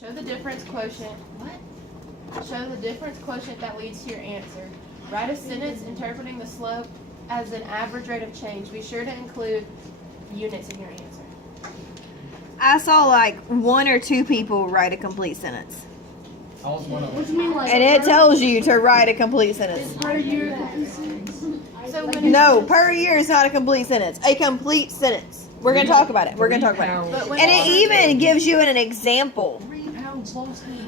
Show the difference quotient. What? Show the difference quotient that leads to your answer. Write a sentence interpreting the slope as an average rate of change. Be sure to include units in your answer. I saw like 1 or 2 people write a complete sentence. I was one of What do them. you mean, like? And it tells you to write a complete sentence. Per year. So when No, per year is not a complete sentence. A complete sentence. We're going to talk about it. We're going to talk about it. But when And it even gives you an example.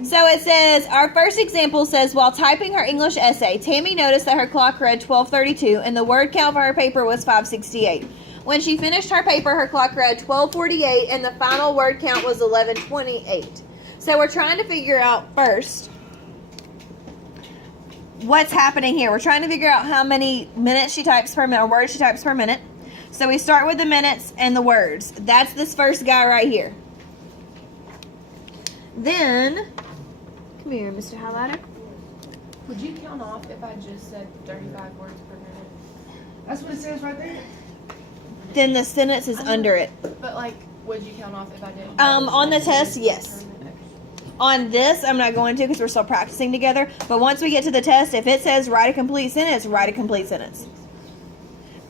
So it says, our first example says, while typing her English essay, Tammy noticed that her clock read 12:32 and the word count for her paper was 568. When she finished her paper, her clock read 12:48 and the final word count was 11:28. So we're trying to figure out first what's happening here. We're trying to figure out how many minutes she types per minute or words she types per minute. So we start with the minutes and the words. That's this first guy right here. Then, come here, Mr. Highlighter. would you count off if I just said 35 words per minute? That's what it says right there. Then the sentence is under it. But like, would you count off if I did? On the test, yes. On this, I'm not going to because we're still practicing together. But once we get to the test, if it says write a complete sentence, write a complete sentence.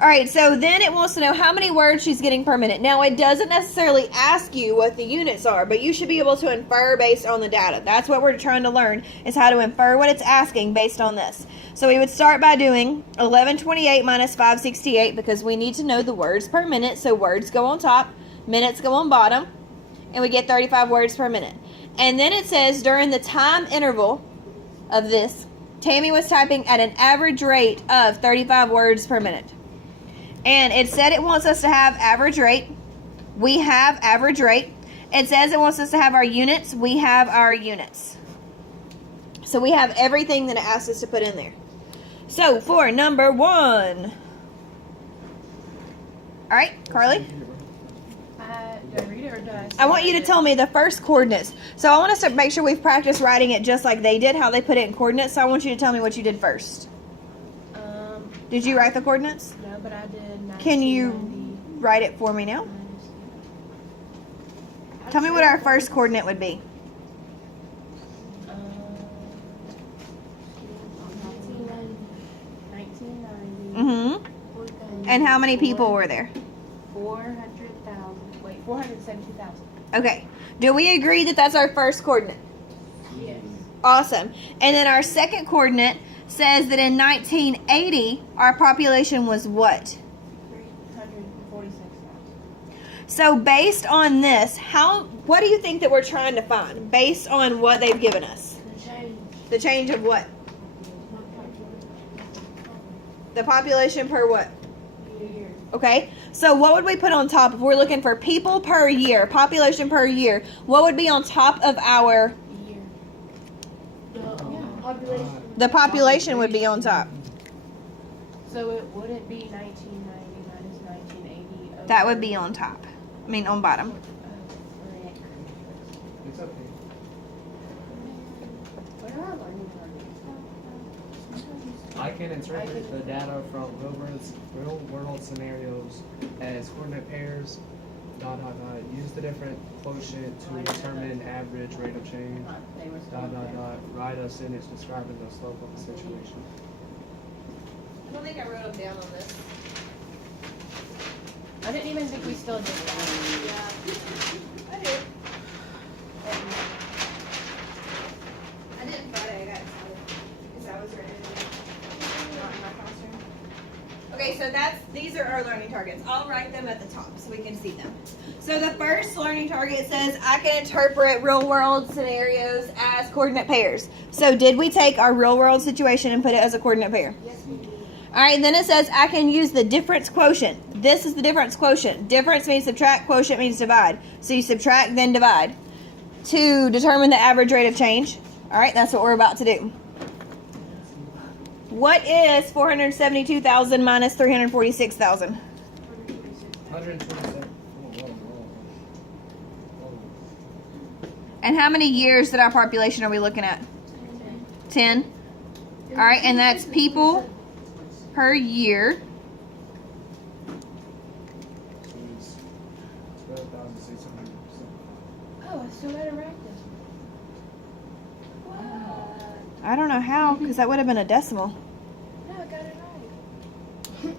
All right, so then it wants to know how many words she's getting per minute. Now, it doesn't necessarily ask you what the units are, but you should be able to infer based on the data. That's what we're trying to learn, is how to infer what it's asking based on this. So we would start by doing 1128 minus 568 because we need to know the words per minute. So words go on top, minutes go on bottom, and we get 35 words per minute. And then it says during the time interval of this, Tammy was typing at an average rate of 35 words per minute. And it said it wants us to have average rate. We have average rate. It says it wants us to have our units. We have our units. So we have everything that it asked us to put in there. So for number 1. All right, Carly? Did I read it or did I? I want you to tell me the first coordinates. So I want us to make sure we've practiced writing it just like they did, how they put it in coordinates. So I want you to tell me what you did first. Did you write the coordinates? No, but I did. Can you write it for me now? Tell me what our first coordinate would be. 1990. And how many people were there? 400,000. Wait, 472,000. Okay. Do we agree that that's our first coordinate? Yes. Awesome. And then our second coordinate says that in 1980, our population was what? 346,000. So based on this, what do you think that we're trying to find? Based on what they've given us? The change of what? The population per what? Okay, so what would we put on top if we're looking for people per year, population per year? What would be on top of our... The population would be on top. So it wouldn't be 1990 minus 1980. That would be on top. I mean, on bottom. It's okay. I can interpret the data from real world scenarios as coordinate pairs, ... Use the different quotient to determine average rate of change, ... Write a sentence describing the slope of the situation. I don't think I wrote them down on this. I didn't even think we still did that. I did. I did Friday. I got excited because I was ready to do it. Not in my classroom. Okay, so these are our learning targets. I'll write them at the top so we can see them. So the first learning target says I can interpret real world scenarios as coordinate pairs. So did we take our real world situation and put it as a coordinate pair? Yes, we did. All right, then it says I can use the difference quotient. This is the difference quotient. Difference means subtract, quotient means divide. So you subtract, then divide to determine the average rate of change. All right, that's what we're about to do. What is 472,000 minus 346,000? 127. And how many years that our population are we looking at? 10. All right, and that's people per year. 12,600. Oh, I still gotta write this. I don't know how, because that would have been a decimal. No, I got it right.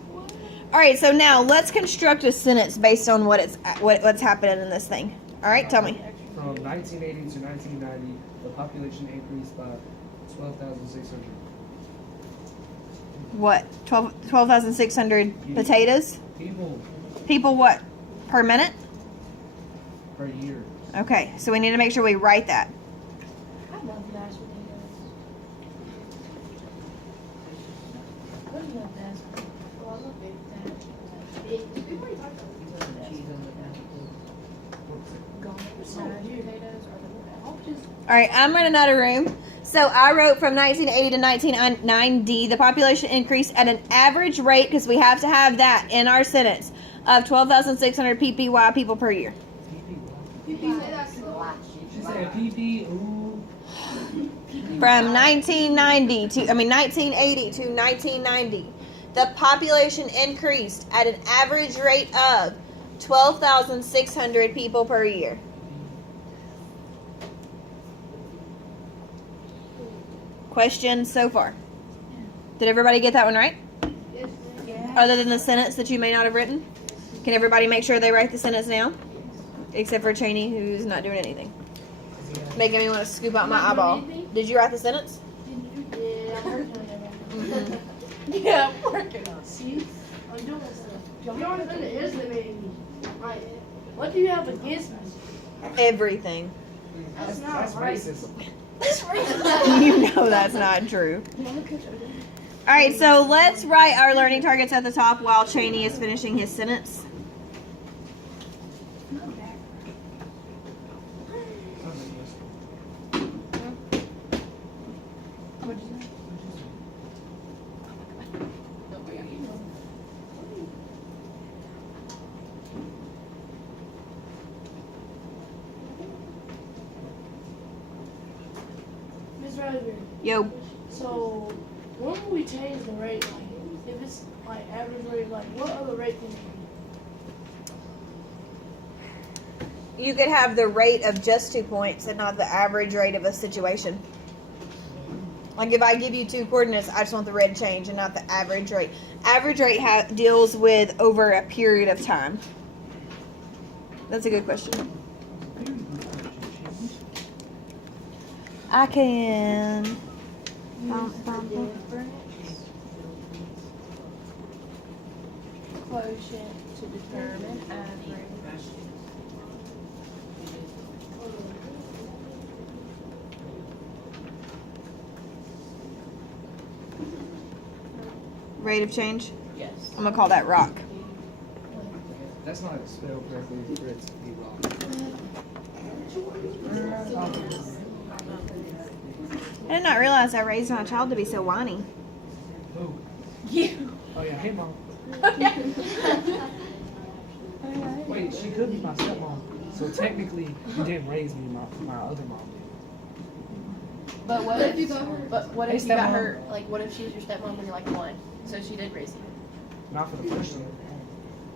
All right, so now let's construct a sentence based on what's happening in this thing. All right, tell me. From 1980 to 1990, the population increased by 12,600. What? 12,600 potatoes? People what? Per minute? Per year. Okay, so we need to make sure we write that. I love mashed potatoes. I love mashed potatoes. Oh, I love baked potatoes. We've already talked about mashed potatoes or the All right, I'm running out of room. So I wrote from 1980 to 1990, the population increased at an average rate, because we have to have that in our sentence, of 12,600 PPY people per year. She said PP, ooh. From 1980 to 1990, the population increased at an average rate of 12,600 people per year. Questions so far? Did everybody get that one right? Other than the sentence that you may not have written? Can everybody make sure they write the sentence now? Except for Cheney, who's not doing anything. Making me want to scoop out my eyeball. Did you write the sentence? Yeah, I'm working on it. Yeah, I'm working on it. See? I'm doing stuff. You're underestimating me. What do you have against me? Everything. That's not That's right. racism. You know that's not true. All right, so let's write our learning targets at the top while Cheney is finishing his sentence. Miss Raspberry, Yo, so when will we change the rate? Like, if it's like average rate, like what other rate can it be? you could have the rate of just 2 points and not the average rate of a situation. Like if I give you 2 coordinates, I just want the red change and not the average rate. Average rate deals with over a period of time. That's a good question. I can. Quotient to determine average. Rate of change. Yes. I'm gonna call that rock. That's not spelled correctly for it to be wrong. I did not realize I raised my child to be so whiny. Who? You. Oh yeah, hey mom. Wait, she could be my stepmom. So technically, you didn't raise me, my other mom did. But what if you got her? But what if Hey, you got stepmom. her? Like, what if she was your stepmom when you're like 1? So she did raise you. Not for the first one.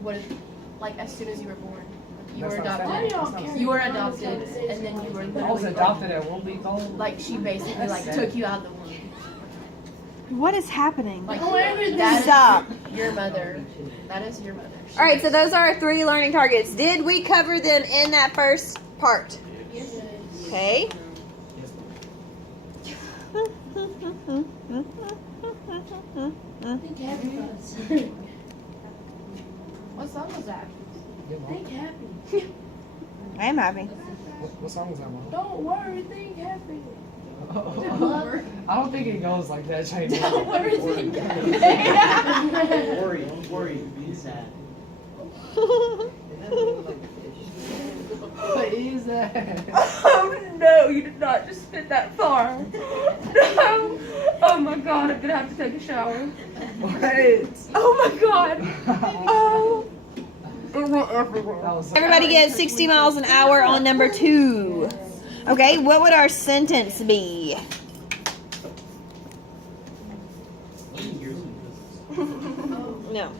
What if, like, as soon as you were born, you That's were not adopted? stepmom. That's not You were stepmom. adopted, and then you were I was literally adopted at 1 week old. like she basically like That's took sad. you out of the womb. What is happening? Like Oh, everything. that Stop. is your mother. That is your mother. All right, so those are our 3 learning targets. Did we cover them in that first part? Okay. Think happy. What song was that? Yeah, mom. Think happy. I am happy. What song was that, mom? Don't worry, think happy. I don't think it goes like that, Chinese. Don't worry, think Don't worry, be sad. What is that? Oh no, you did not just spit that far. No. Oh my god, I'm gonna have to take a shower. What? Oh my god. Oh. It went everywhere. That was Everybody gets 60 miles an hour on number 2. Okay, what would our sentence be? No.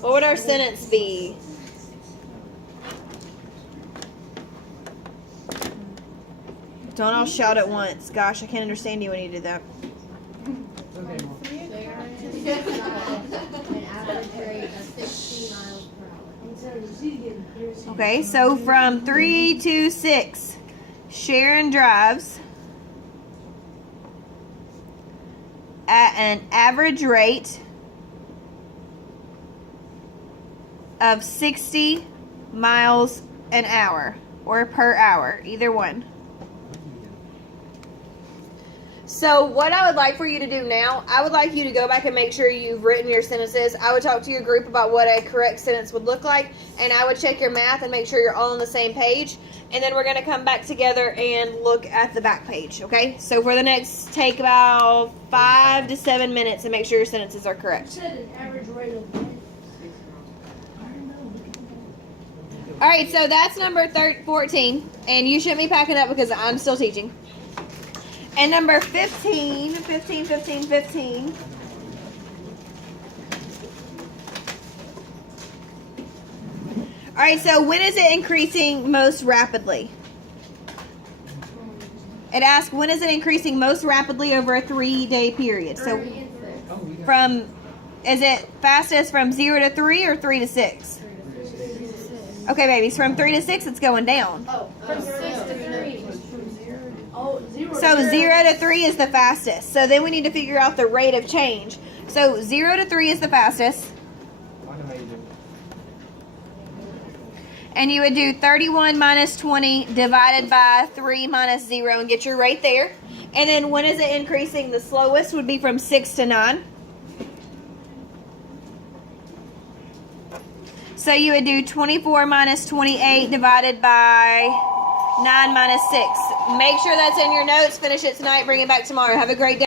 What would our sentence be? Don't all shout at once. Gosh, I can't understand you when you do that. Okay, Mom. An average rate of 60 miles per hour. I'm telling you, she's getting pierced. Okay, so from 3 to 6, Sharon drives at an average rate of 60 miles an hour or per hour, either one. So what I would like for you to do now, I would like you to go back and make sure you've written your sentences. I would talk to your group about what a correct sentence would look like, and I would check your math and make sure you're all on the same page. And then we're going to come back together and look at the back page, okay? So for the next, take about 5 to 7 minutes and make sure your sentences are You correct. said an average rate of what? All right, so that's number 14, and you shouldn't be packing up because I'm still teaching. And number 15. All right, so when is it increasing most rapidly? It asks, when is it increasing most rapidly over a 3-day period? So Oh, we got from, is it fastest from 0 to 3 or 3 to 6? Okay, babies, from 3 to 6, it's going down. From 6 to 3. Oh, 0 So 0 to 3 is the fastest. So then we need to figure out the rate of change. So 0 to 3 is the fastest. I know how you do it. And you would do 31 minus 20 divided by 3 minus 0 and get your rate there. And then when is it increasing? The slowest would be from 6 to 9. So you would do 24 minus 28 divided by 9 minus 6. Make sure that's in your notes. Finish it tonight. Bring it back tomorrow. Have a great day.